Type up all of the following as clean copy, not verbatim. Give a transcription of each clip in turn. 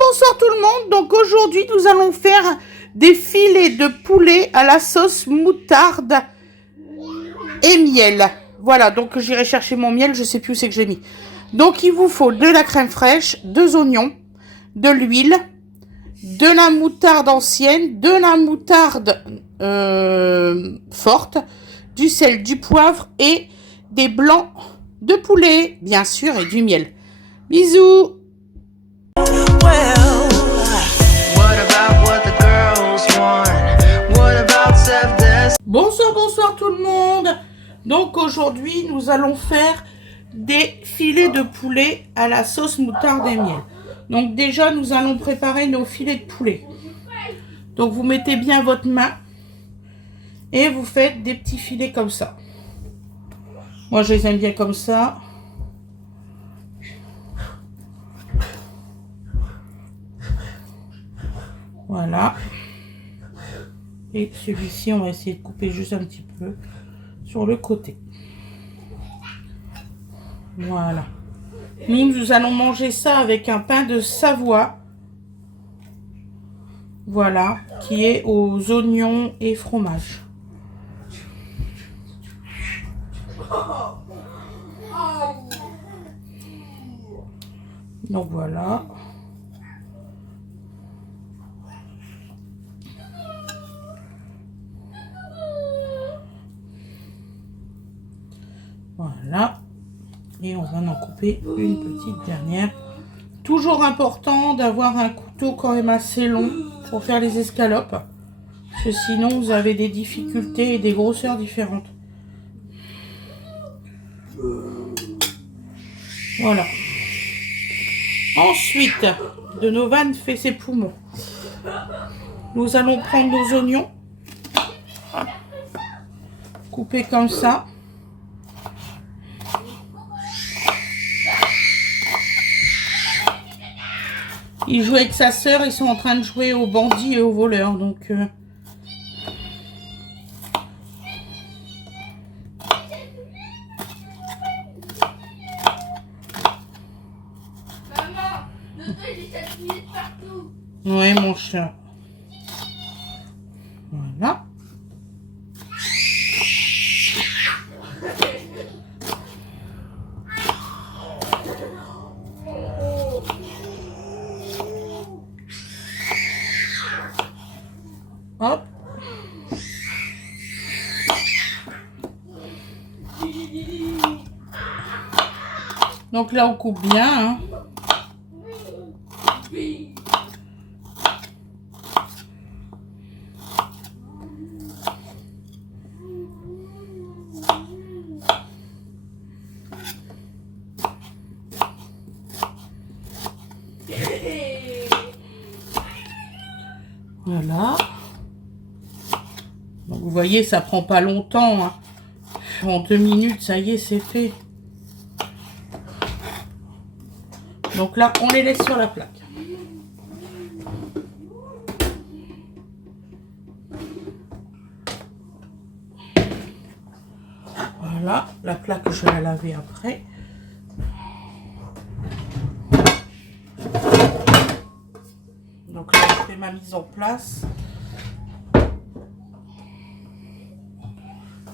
Bonsoir tout le monde. Donc aujourd'hui nous allons faire des filets de poulet à la sauce moutarde et miel. Voilà, donc j'irai chercher mon miel, je sais plus où c'est que j'ai mis. Donc il vous faut de la crème fraîche, 2 oignons, de l'huile, de la moutarde ancienne, de la moutarde forte, du sel, du poivre et des blancs de poulet, bien sûr, et du miel. Bisous. Bonsoir tout le monde. Donc aujourd'hui nous allons faire des filets de poulet à la sauce moutarde et miel. Donc déjà nous allons préparer nos filets de poulet. Donc vous mettez bien votre main et vous faites des petits filets comme ça. Moi je les aime bien comme ça. Voilà. Et celui-ci, on va essayer de couper juste un petit peu sur le côté. Voilà. Nous allons manger ça avec un pain de Savoie. Voilà, qui est aux oignons et fromage. Donc voilà. Voilà. Et on va en couper une petite dernière. Toujours important d'avoir un couteau quand même assez long pour faire les escalopes. Parce que sinon vous avez des difficultés et des grosseurs différentes. Voilà. Ensuite, Donovan fait ses poumons. Nous allons prendre nos oignons. Couper comme ça. Il joue avec sa sœur, ils sont en train de jouer aux bandits et aux voleurs, donc... Maman, le dos il est tatoué partout. Ouais, mon chat. Voilà. Hop. Donc là, on coupe bien. Hein. Voilà. Donc vous voyez, ça prend pas longtemps. Hein. En 2 minutes, ça y est, c'est fait. Donc là, on les laisse sur la plaque. Voilà, la plaque, je vais la laver après. Donc là, je fais ma mise en place.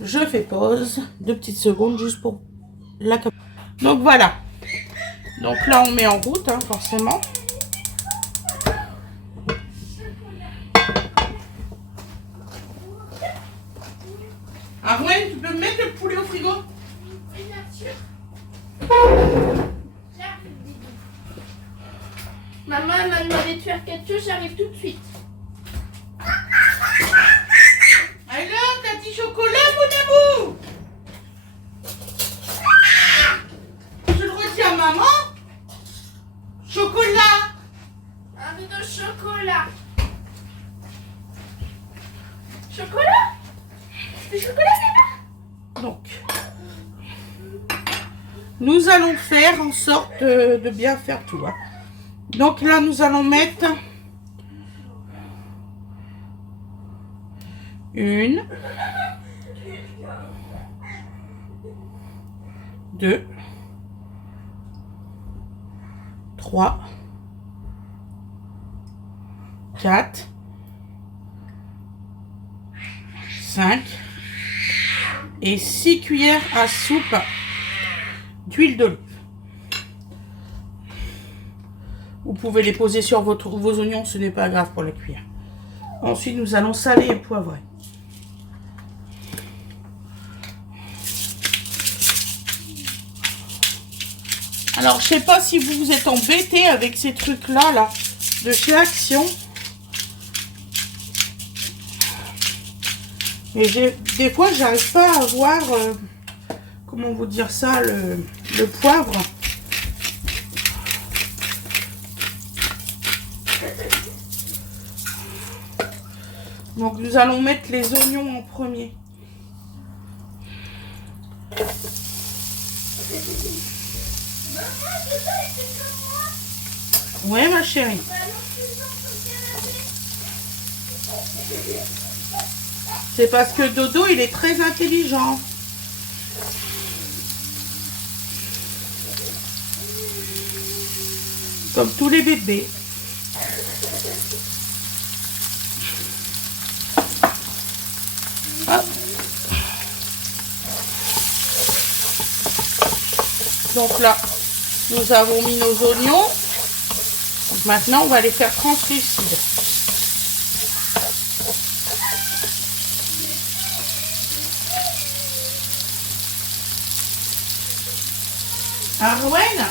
Je fais pause, 2 petites secondes juste pour la caméra. Donc voilà. Donc là, on met en route, hein, forcément. Arwen, tu peux mettre le poulet au frigo? Oui, bien sûr. Maman elle m'a demandé de faire quelque chose, j'arrive tout de suite. Alors, t'as dit chocolat, mon amour? Je le retiens, maman. Chocolat. Un peu de chocolat. Chocolat? Le chocolat, c'est là? Donc, nous allons faire en sorte de bien faire tout. Hein. Donc là, nous allons mettre une, 2, 3, 4, 5 et 6 cuillères à soupe d'huile d'olive. Vous pouvez les poser sur vos oignons, ce n'est pas grave pour la cuillère. Ensuite, nous allons saler et poivrer. Alors, je sais pas si vous vous êtes embêté avec ces trucs-là, là, de chez Action. Mais des fois, j'arrive pas à voir, comment vous dire ça, le poivre. Donc, nous allons mettre les oignons en premier. Ouais, ma chérie. C'est parce que Dodo, il est très intelligent. Comme tous les bébés. Hop. Donc là, nous avons mis nos oignons. Donc maintenant, on va les faire translucides. Arwen,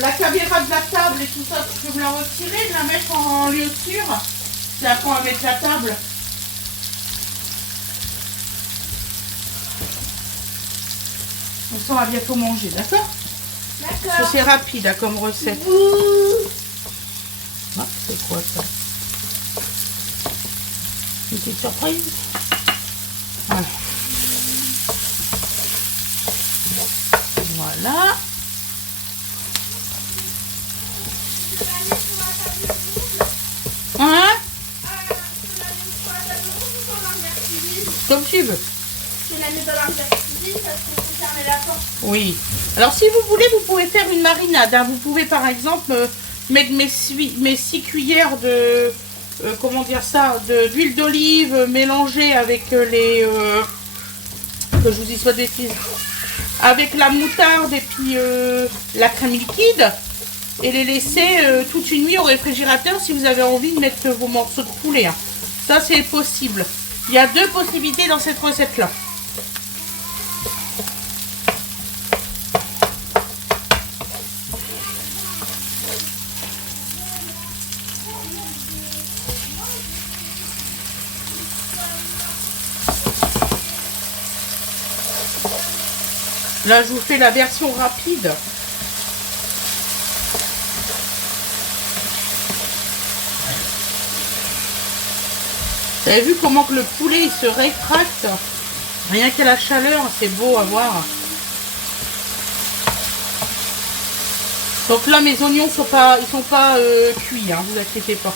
la caméra de la table et tout ça, tu peux me la retirer, la mettre en lieu sûr. C'est après on va mettre la table. Comme ça, on va bientôt manger, d'accord? D'accord. C'est rapide hein, comme recette. Ah, c'est quoi ça? Une petite surprise. Voilà. Voilà. Hein? Comme tu veux. Tu l'as mis dans l'armoire de cuisine parce qu'il faut fermer la porte. Oui. Alors si vous voulez, vous pouvez faire une marinade. Hein. Vous pouvez par exemple mettre mes 6 cuillères de comment dire ça, d'huile d'olive mélangée avec les que je vous dise pas de bêtises, avec la moutarde et puis la crème liquide et les laisser toute une nuit au réfrigérateur si vous avez envie de mettre vos morceaux de poulet. Hein. Ça c'est possible. Il y a 2 possibilités dans cette recette là. Là, je vous fais la version rapide. Vous avez vu comment que le poulet il se rétracte? Rien qu'à la chaleur, c'est beau à voir. Donc là, mes oignons sont pas cuits, hein, vous inquiétez pas.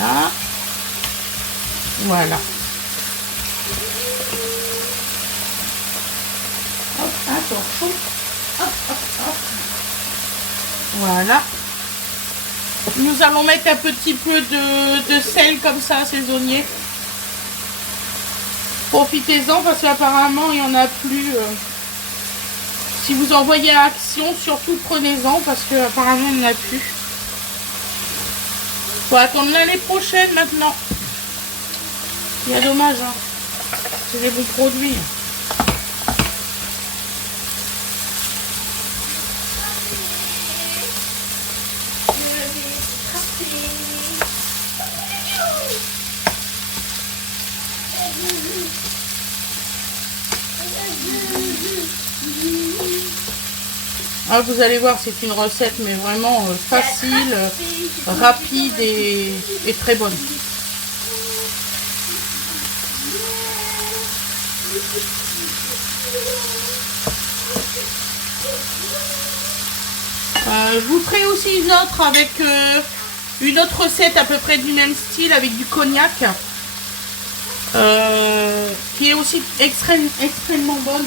Voilà. Voilà. Hop, attention. Hop, hop, hop. Voilà. Nous allons mettre un petit peu de sel comme ça, saisonnier. Profitez-en parce qu'apparemment il n'y en a plus. Si vous envoyez à Action, surtout prenez-en parce qu'apparemment il n'y en a plus. Faut attendre l'année prochaine maintenant. Il y a dommage, hein. C'est des bons produits. Ah, vous allez voir, c'est une recette mais vraiment facile, rapide et très bonne. Je vous ferai aussi une autre avec une autre recette à peu près du même style avec du cognac. qui est aussi extrêmement bonne.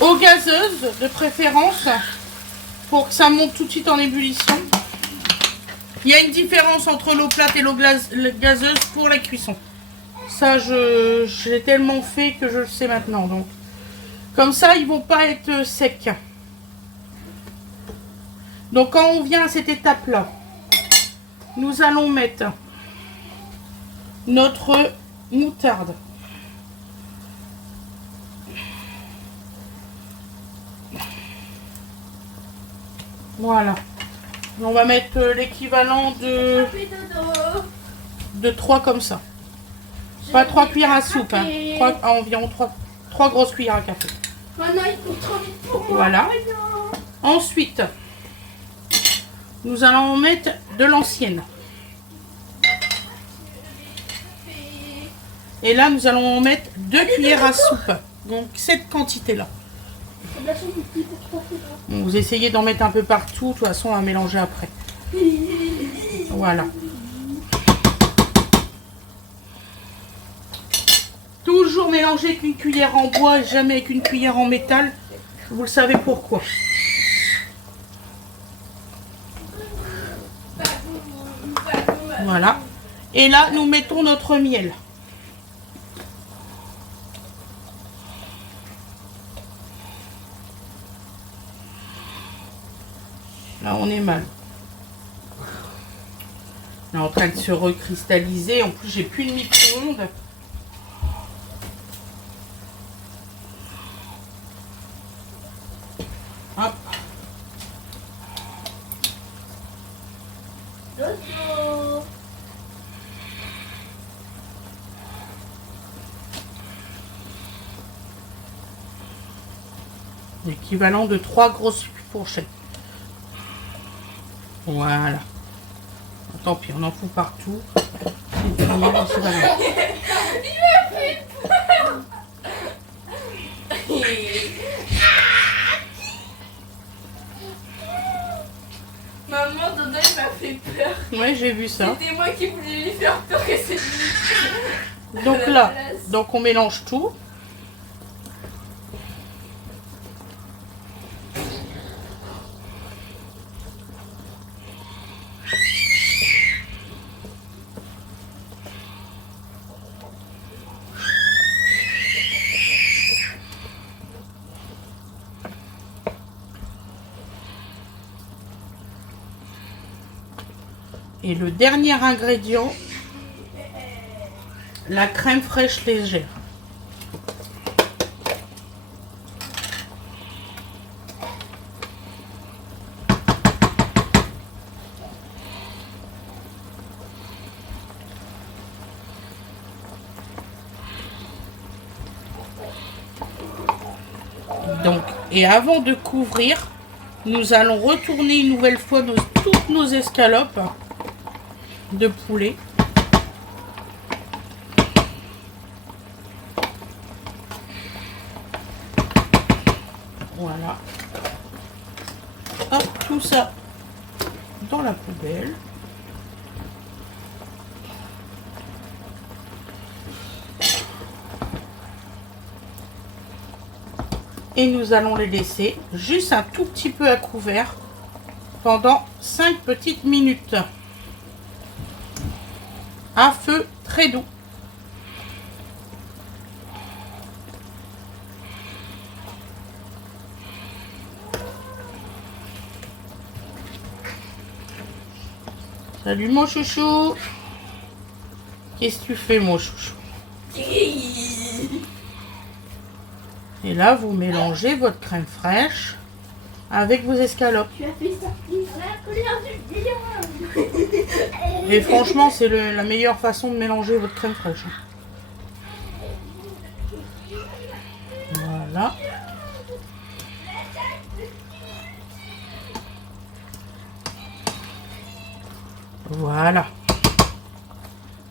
Eau gazeuse de préférence pour que ça monte tout de suite en ébullition. Il y a une différence entre l'eau plate et l'eau gazeuse pour la cuisson. Ça, je l'ai tellement fait que je le sais maintenant. Donc, comme ça, ils vont pas être secs. Donc, quand on vient à cette étape-là, nous allons mettre notre moutarde. Voilà. On va mettre l'équivalent de 3 comme ça. Pas 3 cuillères à soupe, hein. Environ 3 grosses cuillères à café. Maintenant, il faut trop vite pour moi. Voilà. Ensuite, nous allons mettre de l'ancienne. Et là, nous allons en mettre 2 cuillères à soupe. Donc, cette quantité-là. Bon, vous essayez d'en mettre un peu partout. De toute façon, on va mélanger après. Voilà. Toujours mélanger avec une cuillère en bois, jamais avec une cuillère en métal. Vous le savez pourquoi. Voilà. Et là, nous mettons notre miel. Là, on est mal. Là, en train de se recristalliser. En plus, j'ai plus de micro-ondes. Hop. L'équivalent de 3 grosses fourchettes. Voilà. Tant pis, on en fout partout. C'est fini, c'est pas grave. Maman, Dodo, il m'a fait peur. Ouais, j'ai vu ça. C'était moi qui voulais lui faire peur et c'est lui. Donc là, donc on mélange tout. Et le dernier ingrédient, la crème fraîche légère. Donc, et avant de couvrir, nous allons retourner une nouvelle fois toutes nos escalopes de poulet. Voilà. Hop, tout ça dans la poubelle. Et nous allons les laisser juste un tout petit peu à couvert pendant 5 petites minutes. À feu très doux. Salut mon chouchou. Qu'est-ce que tu fais mon chouchou? Et là, vous mélangez votre crème fraîche avec vos escalopes. Tu as fait ça à la couleur du lion. Et franchement, c'est la meilleure façon de mélanger votre crème fraîche. Voilà. Voilà.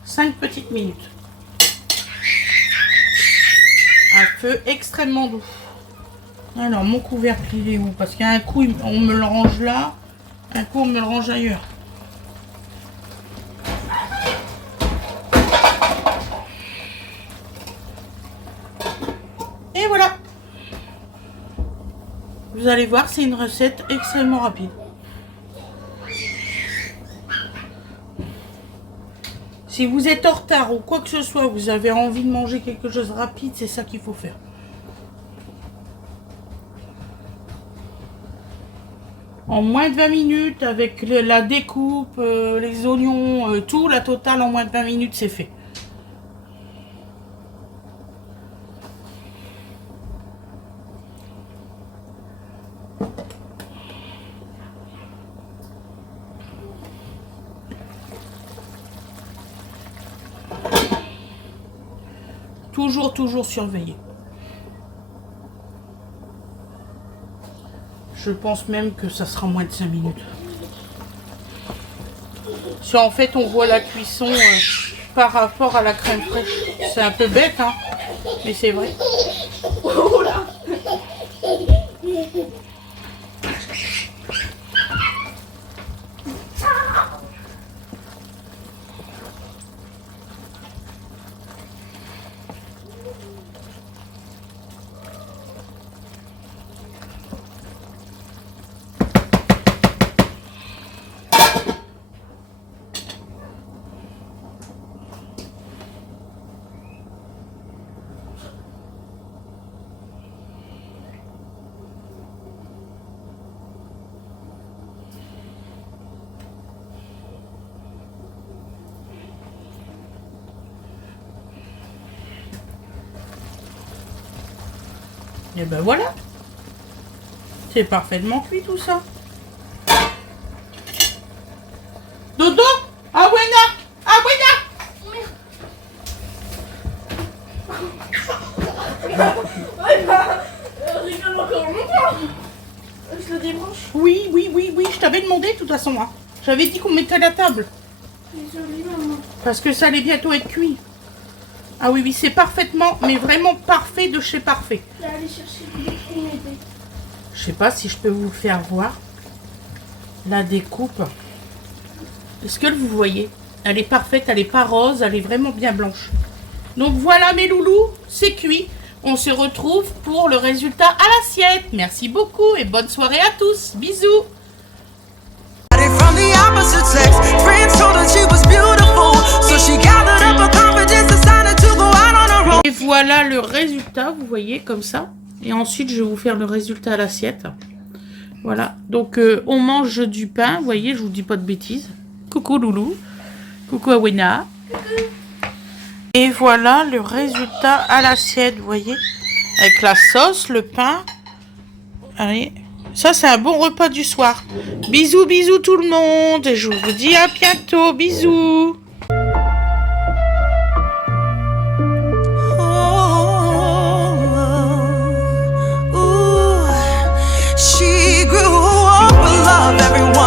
5 petites minutes. À feu extrêmement doux. Alors, mon couvercle, il est où? Parce qu'un coup, on me le range là, un coup, on me le range ailleurs. Et voilà. Vous allez voir, c'est une recette extrêmement rapide. Si vous êtes en retard ou quoi que ce soit, vous avez envie de manger quelque chose de rapide, c'est ça qu'il faut faire. En moins de 20 minutes, avec la découpe, les oignons, tout, la totale, en moins de 20 minutes, c'est fait. Toujours surveiller. Je pense même que ça sera moins de 5 minutes. Si en fait on voit la cuisson par rapport à la crème fraîche. C'est un peu bête, hein, mais c'est vrai. Oh là. Et ben voilà. C'est parfaitement cuit tout ça. Dodo, Awena, Awena. Ouais, bah, rigole encore longtemps. Je le débranche. Oui, je t'avais demandé de toute façon. Hein. J'avais dit qu'on mettait la table. Désolée, maman. Parce que ça allait bientôt être cuit. Ah oui, c'est parfaitement, mais vraiment parfait de chez parfait. Je vais aller chercher des crumés. Je sais pas si je peux vous le faire voir. La découpe. Est-ce que vous voyez? Elle est parfaite, elle est pas rose, elle est vraiment bien blanche. Donc voilà mes loulous, c'est cuit. On se retrouve pour le résultat à l'assiette. Merci beaucoup et bonne soirée à tous. Bisous. From the opposite sex, friends told her she was beautiful, so she gathered up her confidence, decided to go out on her own. Et voilà le résultat, vous voyez, comme ça. Et ensuite, je vais vous faire le résultat à l'assiette. Voilà, donc on mange du pain, vous voyez, je vous dis pas de bêtises. Coucou Loulou, coucou Awena. Et voilà le résultat à l'assiette, vous voyez, avec la sauce, le pain. Allez, ça c'est un bon repas du soir. Bisous, bisous tout le monde, et je vous dis à bientôt, bisous.